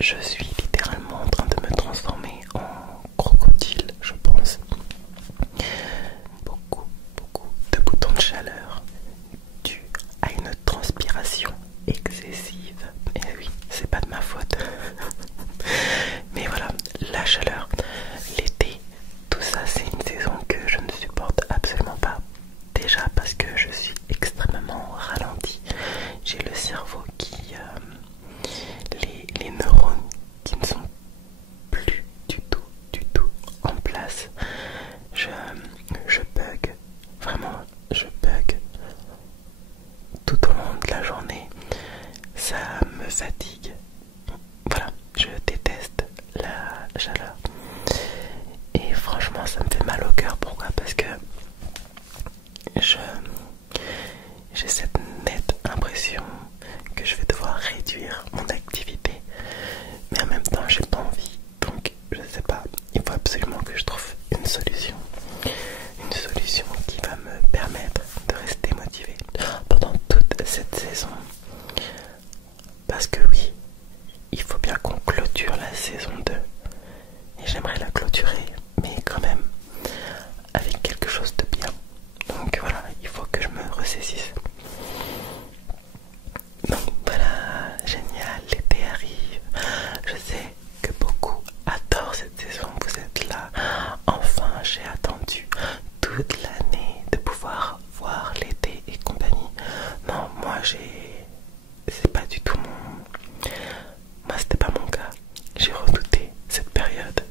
je suis littéralement en train de me transformer en crocodile, je pense. Beaucoup, beaucoup de boutons de chaleur dus à une transpiration excessive. Et oui, c'est pas de ma faute. Mais voilà, la chaleur, l'été, tout ça, c'est une saison que je ne supporte absolument pas. Déjà parce que je suis extrêmement ralenti. J'ai le cerveau qui... les neurones qui ne sont plus du tout en place. Je bug. Vraiment, je bug tout au long de la journée. Ça me fatigue. Voilà, je déteste la chaleur. Et franchement, ça me fait mal au cœur. Pourquoi? Parce que j'ai cette nette impression que je vais devoir réduire mon activité, mais en même temps j'ai pas envie, donc je sais pas, il faut absolument que je trouve une solution qui va me permettre de rester motivé pendant toute cette saison, parce que oui, il faut bien qu'on clôture la saison 2 et j'aimerais la clôturer, mais quand même avec quelque chose de bien. Donc voilà, il faut que je me ressaisisse. Donc voilà, génial, l'été arrive. Je sais que beaucoup adorent cette saison, vous êtes là. Enfin, j'ai attendu toute l'année de pouvoir voir l'été et compagnie. Non, moi c'est pas du tout mon... Moi c'était pas mon cas. J'ai redouté cette période.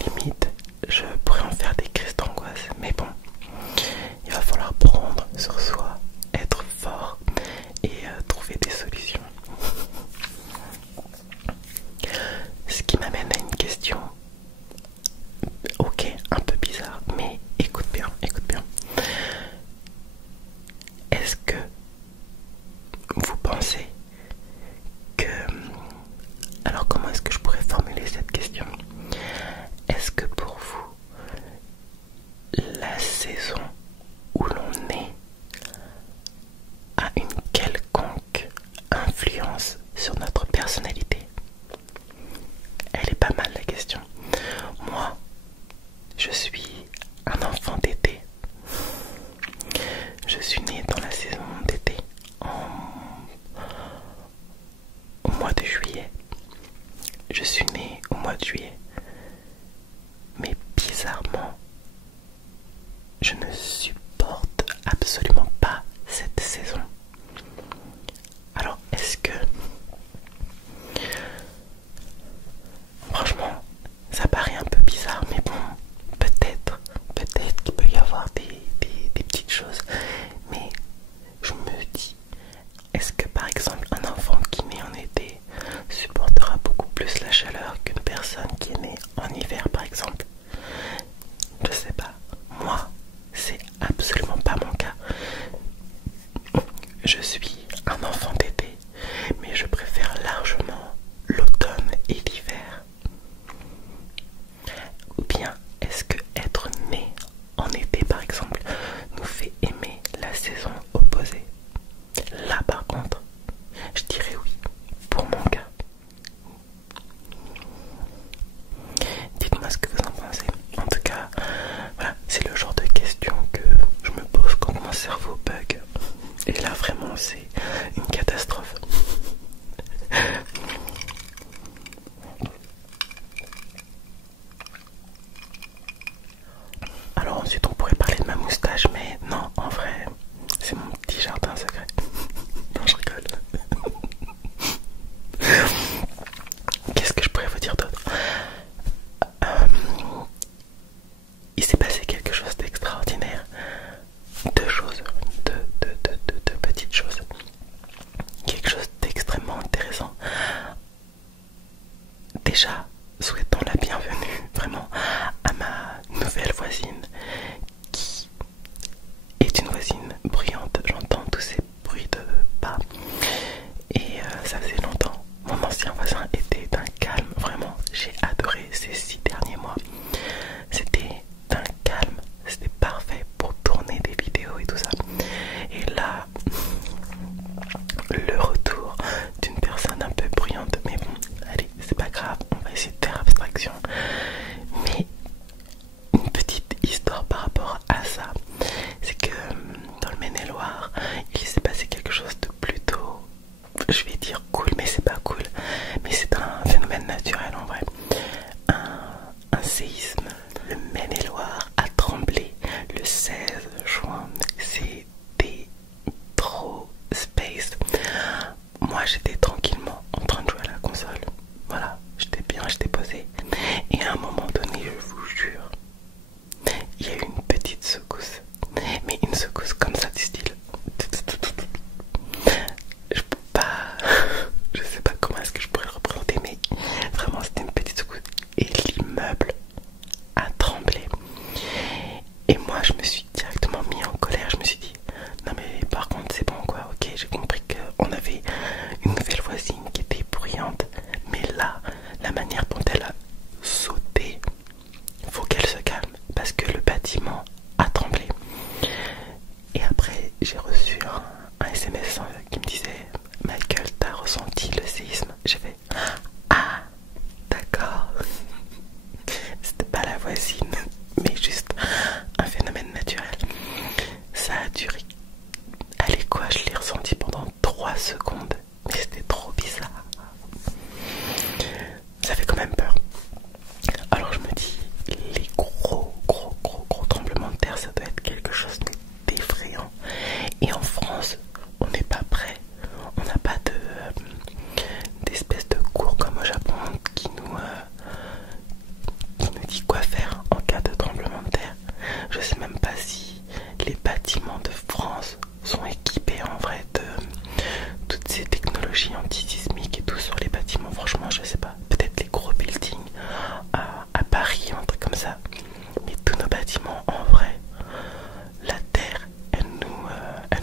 Limite, je pourrais en faire des crises d'angoisse. Mais bon, il va falloir prendre sur soi, être fort et trouver des solutions. Ce qui m'amène à une question, ok, un peu bizarre, mais écoute bien, écoute bien. Est-ce que vous pensez que... Alors comment est-ce que je pourrais formuler cette question? Est-ce que pour vous, la saison où l'on est a une quelconque influence sur notre personnalité? Elle est pas mal la question. Moi, je suis un enfant d'été. Je suis né dans la saison d'été au mois de juillet. Je suis né au mois de juillet. Mais bizarrement, je ne supporte absolument pas cette saison. Alors, est-ce que... Franchement, ça paraît un peu bizarre, mais bon, peut-être qu'il peut y avoir des petites choses. Mais je me dis, est-ce que par exemple un enfant qui naît en été supportera beaucoup plus la chaleur qu'une personne qui est née en hiver par exemple? Je sais pas. Moi, c'est absolument pas mon cas. Je suis un enfant d'été, mais je préfère largement l'automne et l'hiver. Ou bien est-ce que être né en été par exemple nous fait aimer la saison opposée? Là par contre, je dirais oui, pour mon cas. Dites-moi ce que vous en pensez. En tout cas, voilà, c'est le genre de questions que je me pose quand mon cerveau bug. Et là vraiment c'est une catastrophe. Alors ensuite on pourrait parler de ma moustache, mais non, en vrai, c'est mon petit jardin secret. Non, je rigole. Qu'est-ce que je pourrais vous dire d'autre? Il s'est passé quelque chose d'extraordinaire. Deux choses, deux petites choses. Quelque chose d'extrêmement intéressant. Déjà, souhaitons la bienvenue vraiment à ma nouvelle voisine qui est une voisine bruyante. J'entends tous ces bruits de pas et ça faisait longtemps. Mon ancien voisin était d'un calme, vraiment j'ai adoré ces 6 derniers mois. C'était d'un calme, c'était parfait pour tourner des vidéos et tout ça. Et là, le retour d'une personne un peu bruyante, mais j'étais tranquillement en train de jouer à la console. Voilà, j'étais bien, j'étais posé. Et à un moment donné, je vous jure, il y a eu une petite secousse. Mais une secousse comme ça du style. Je peux pas. Je sais pas comment est-ce que je pourrais le représenter, mais vraiment c'était une petite secousse. Et l'immeuble a tremblé. Et moi je me suis directement mis en colère. Je me suis dit, non mais par contre c'est bon quoi, ok, j'ai compris qu'on avait une nouvelle voisine qui était bruyante. Mais là, la manière dont elle a sauté, faut qu'elle se calme parce que le bâtiment a tremblé. Et après j'ai reçu un SMS qui me disait, Michael, t'as ressenti le séisme? J'ai fait, ah d'accord. C'était pas la voisine, mais juste un phénomène naturel. Ça a duré, allez quoi, je l'ai ressenti pendant 3 secondes, mais c'était trop bizarre. Ça fait quand même peur. Alors je me dis, les gros tremblements de terre, ça doit être quelque chose d'effrayant. Et en France, on n'est pas prêt. On n'a pas d'espèce de cours comme au Japon qui nous dit quoi faire en cas de tremblement de terre. Je sais même pas si les bâtiments de France sont équipés en vrai de toutes ces technologies antisismiques et tout sur les bâtiments. Franchement, je sais pas. Peut-être les gros buildings à Paris, un truc comme ça. Mais tous nos bâtiments, en vrai, la terre, elle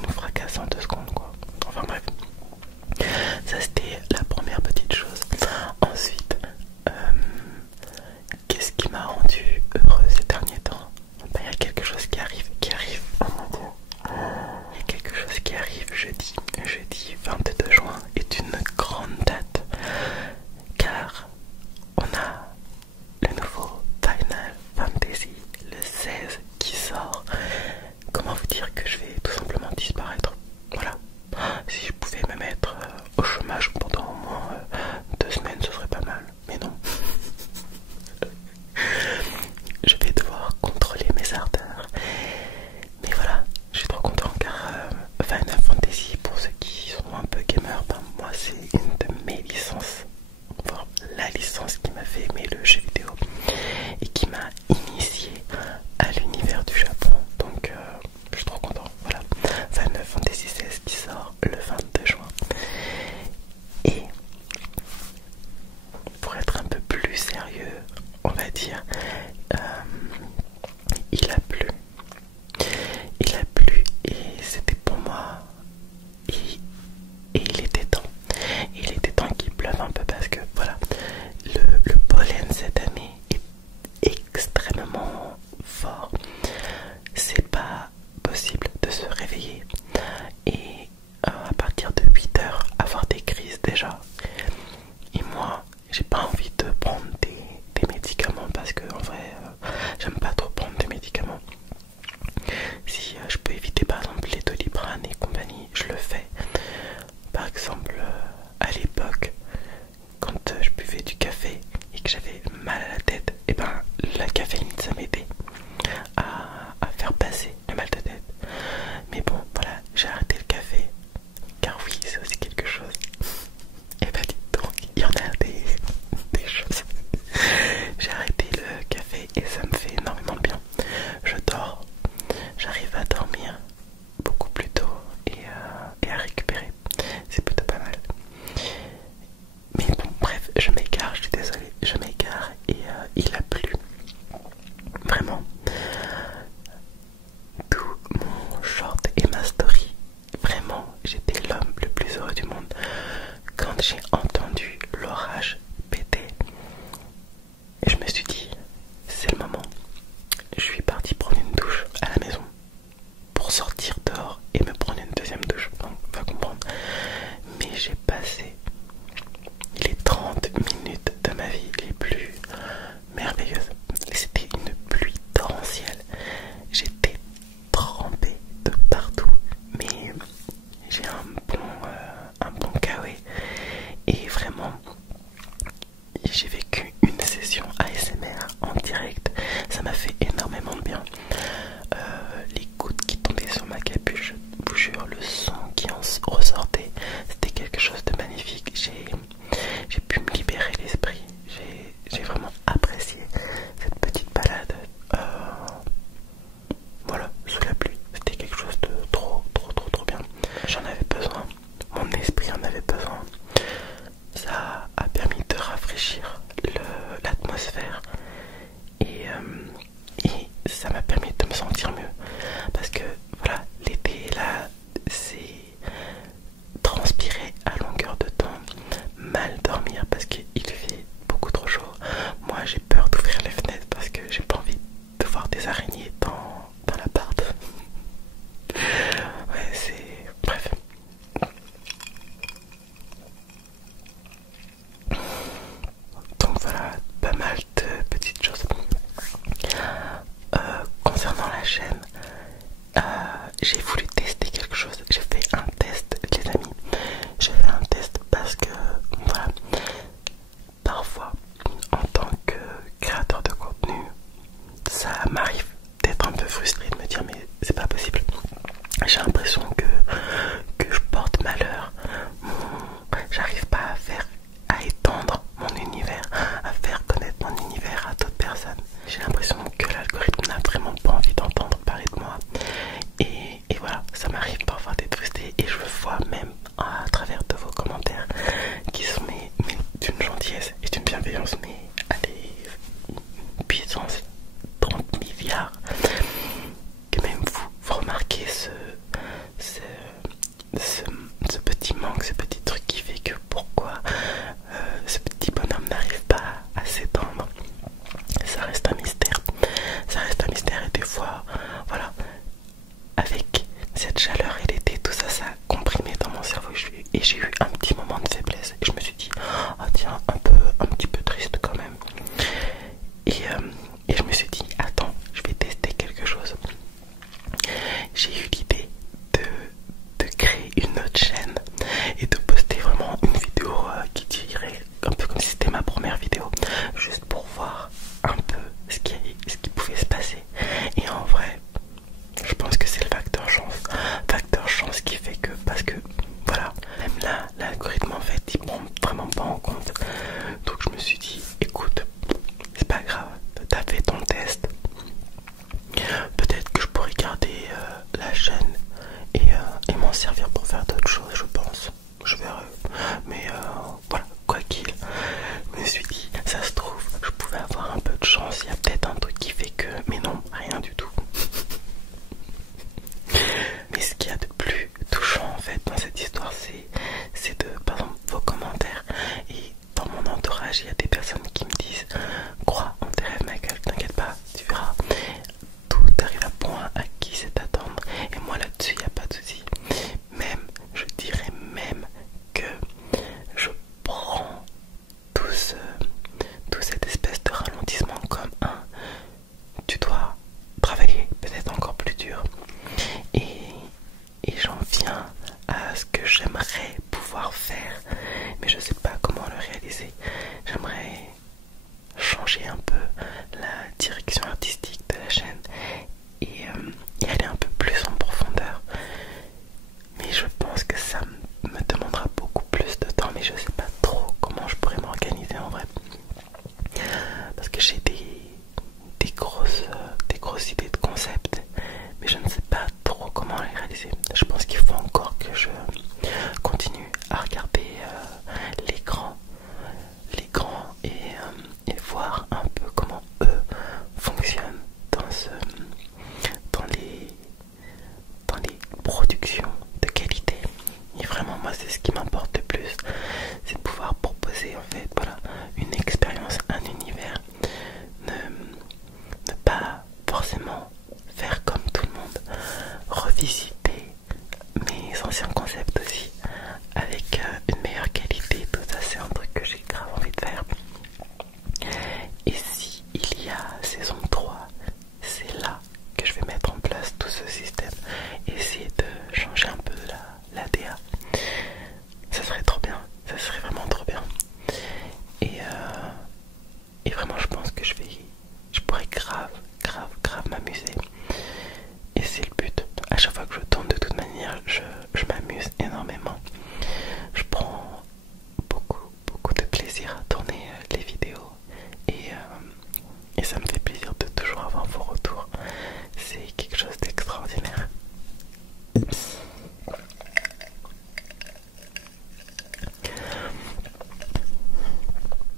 nous fracasse en 2 secondes, quoi. Enfin bref. Ça, c'était la première petite chose. Ensuite, qu'est-ce qui m'a rendu heureux ces derniers temps? Ben, il y a quelque chose qui arrive, oh mon Dieu. Il y a quelque chose qui arrive jeudi 22 juin est une grande date car on a le nouveau Final Fantasy, le 16 qui sort. Comment vous dire que je vais tout simplement disparaître? Voilà. Si je pouvais me mettre au chômage pendant au moins 2 semaines, ce serait pas mal. Mais non. Je vais devoir contrôler mes ardeurs. Mais voilà, je suis trop content car Final Fantasy, pour ceux qui sont un peu gamers, ben moi c'est une de mes licences, voire la licence qui m'a fait aimer le jeu vidéo et qui m'a initié à l'univers du Japon. Donc je suis trop content. Voilà, Final Fantasy XVI qui sort le 22 juin. dormir parce qu'il fait beaucoup trop chaud. Moi j'ai peur d'ouvrir les fenêtres parce que j'ai pas envie de voir des araignées dans l'appart. Ouais, c'est... Bref. Donc voilà, pas mal de petites choses. Concernant la chaîne, j'ai voulu tester quelque chose. J'ai fait un test, les amis. J'ai fait un test parce que voilà, parfois en tant que créateur de contenu, ça m'arrive d'être un peu frustré, de me dire mais c'est pas possible. J'ai l'impression que je porte malheur. J'arrive pas à étendre mon univers, à faire connaître mon univers à d'autres personnes. J'ai l'impression que l'algorithme n'a vraiment pas envie d'entendre parler de moi. Et voilà, ça m'arrive parfois d'être frustré et je le vois même à travers de vos commentaires qui sont mais d'une gentillesse et d'une bienveillance, mais allez, puissance 30 milliards, que même vous remarquez ce petit manque, ce petit truc qui fait que pourquoi ce petit bonhomme n'arrive pas à s'étendre. Ça reste un mystère. Ça reste un mystère et des fois, voilà, avec cette chaleur et l'été, tout ça, ça a comprimé dans mon cerveau et j'ai eu un petit moment de faiblesse et je me suis dit, ah tiens, un petit peu triste quand même. Et je me suis dit, attends, je vais tester quelque chose. J'ai eu l'idée de créer une autre chaîne et de poster vraiment une vidéo qui dirait un peu comme si c'était ma première vidéo, juste pour voir un peu ce qui pouvait se passer. Et en vrai, je pense que c'est le facteur chance qui fait que, parce que voilà, même là l'algorithme en fait il prend vraiment pas en compte. Donc je me suis dit, écoute, c'est pas grave, t'as fait ton test, peut-être que je pourrais garder la chaîne et m'en servir pour faire d'autres choses, je pense. Je verrai, mais voilà, quoi qu'il, je me suis dit, ça se trouve, je pouvais avoir un peu de chance, il y a peut-être un truc qui fait que, mais non, rien du tout. Mais ce qu'il y a de plus touchant en fait dans cette histoire, c'est de, par exemple, vos commentaires. Et dans mon entourage, il y a des personnes qui me disent, crois en tes rêves Michael, t'inquiète pas, tu verras, tout arrive à point, à qui c'est attendre. Et moi là-dessus, il n'y a pas de souci. Même, je dirais même que je prends tout cette espèce de ralentissement comme un, tu dois travailler peut-être encore plus dur. Et j'en viens à ce que j'aimerais pouvoir faire, mais je sais pas comment le réaliser. J'aimerais changer un peu la direction artistique de la chaîne et aller un peu plus en profondeur. Mais je pense que ça me demandera beaucoup plus de temps, mais je sais pas trop comment je pourrais m'organiser en vrai. Parce que j'ai des grosses idées de concept, mais je ne sais pas trop comment les réaliser. Je pense qu'il faut encore que je continue à regarder les grands et voir un peu comment eux fonctionnent dans les productions de qualité. Et vraiment moi c'est ce qui m'importe le plus, c'est de pouvoir proposer en fait voilà une expérience, un univers, ne pas forcément faire comme tout le monde, revisiter mes anciens concepts aussi avec une meilleure qualité. Tout ça c'est un truc que j'ai grave envie de faire. Et si il y a saison 3, c'est là que je vais mettre en place tout ce système, essayer de changer un peu la DA. Ça serait trop bien, ça serait vraiment trop bien. Et vraiment je pense que je pourrais grave m'amuser. Et c'est le but. À chaque fois que je tourne, de toute manière, je m'amuse énormément. Je prends beaucoup de plaisir à tourner les vidéos. Et ça me fait plaisir de toujours avoir vos retours. C'est quelque chose d'extraordinaire.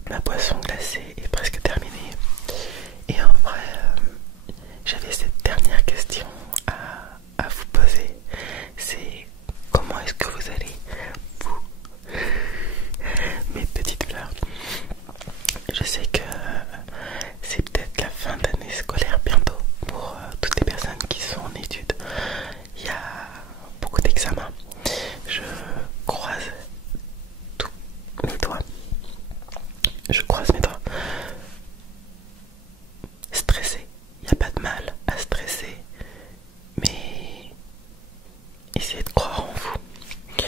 Ma boisson glacée est presque terminée. Et en vrai, j'avais cette dernière question à vous poser. C'est comment est-ce que vous allez, vous, mes petites fleurs? Je sais que c'est peut-être la fin d'année scolaire bientôt pour toutes les personnes qui sont en études. Il y a beaucoup d'examens. Je croise tous mes doigts. Je croise mes doigts. Stressé. Il n'y a pas de mal à stresser. Mais essayez de croire en vous.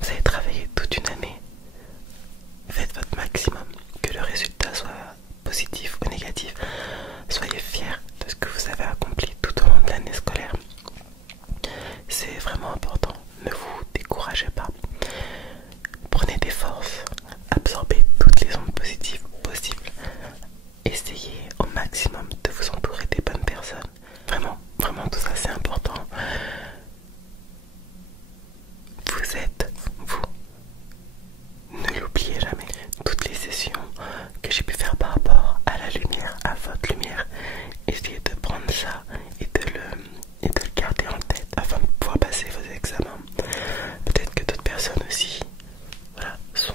Vous avez travaillé toute une année. Faites votre maximum. Que le résultat soit positif ou négatif. Soyez fiers de ce que vous avez accompli tout au long de l'année scolaire. C'est vraiment important. Ne vous découragez pas. Prenez des forces. Absorbez toutes les ondes positives possibles. Essayez au maximum de vous entourer des bonnes personnes. Vraiment, vraiment tout ça c'est important. Vous êtes vous. Ne l'oubliez jamais. Toutes les sessions que j'ai pu faire par rapport à la lumière, à votre lumière, essayez de prendre ça et de le garder en tête afin de pouvoir passer vos examens. Peut-être que d'autres personnes aussi, voilà, sont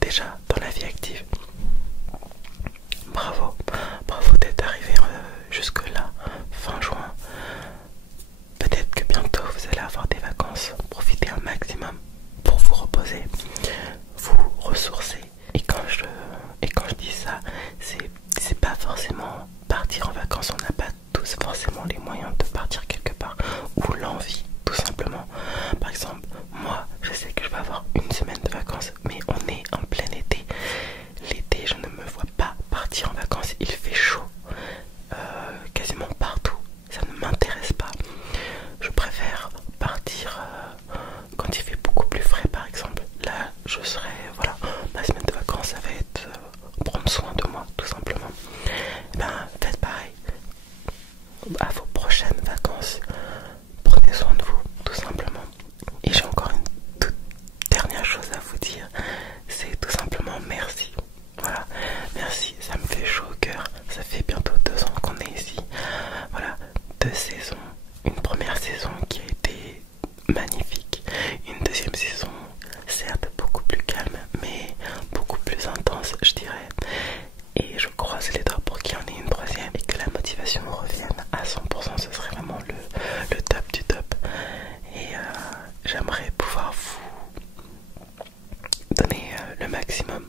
déjà dans la vie active. Bravo, bravo d'être arrivé jusque là, fin juin. Peut-être que bientôt vous allez avoir des vacances. Profitez un maximum pour vous reposer, vous ressourcer. Et quand je dis ça, c'est pas forcément partir en vacances. On n'a pas tous forcément les moyens de partir quelque part, ou l'envie, tout simplement. Par exemple, moi, je sais que je vais avoir une semaine de vacances, mais on est en plein été. L'été, je ne me vois pas partir en vacances. Il fait chaud quasiment partout. Ça ne m'intéresse pas. Je préfère partir quand il fait beaucoup plus frais, par exemple. Là, je serai, voilà, ma semaine de vacances, ça va être prendre soin de moi, tout simplement. Et ben, faites pareil. À vos prochaines vacances, prenez soin de vous, tout simplement. Et j'ai encore une toute dernière chose à vous dire, c'est tout simplement merci. Voilà, merci, ça me fait chaud au cœur. Ça fait bientôt 2 ans qu'on est ici. Voilà, 2 saisons. Une première saison qui a été magnifique. Une deuxième saison, certes beaucoup plus calme, mais beaucoup plus intense, je dirais. Et je croise les doigts pour qu'il y en ait une troisième et que la motivation revienne à 100%. Ce serait vraiment le top du top. Et j'aimerais pouvoir vous donner le maximum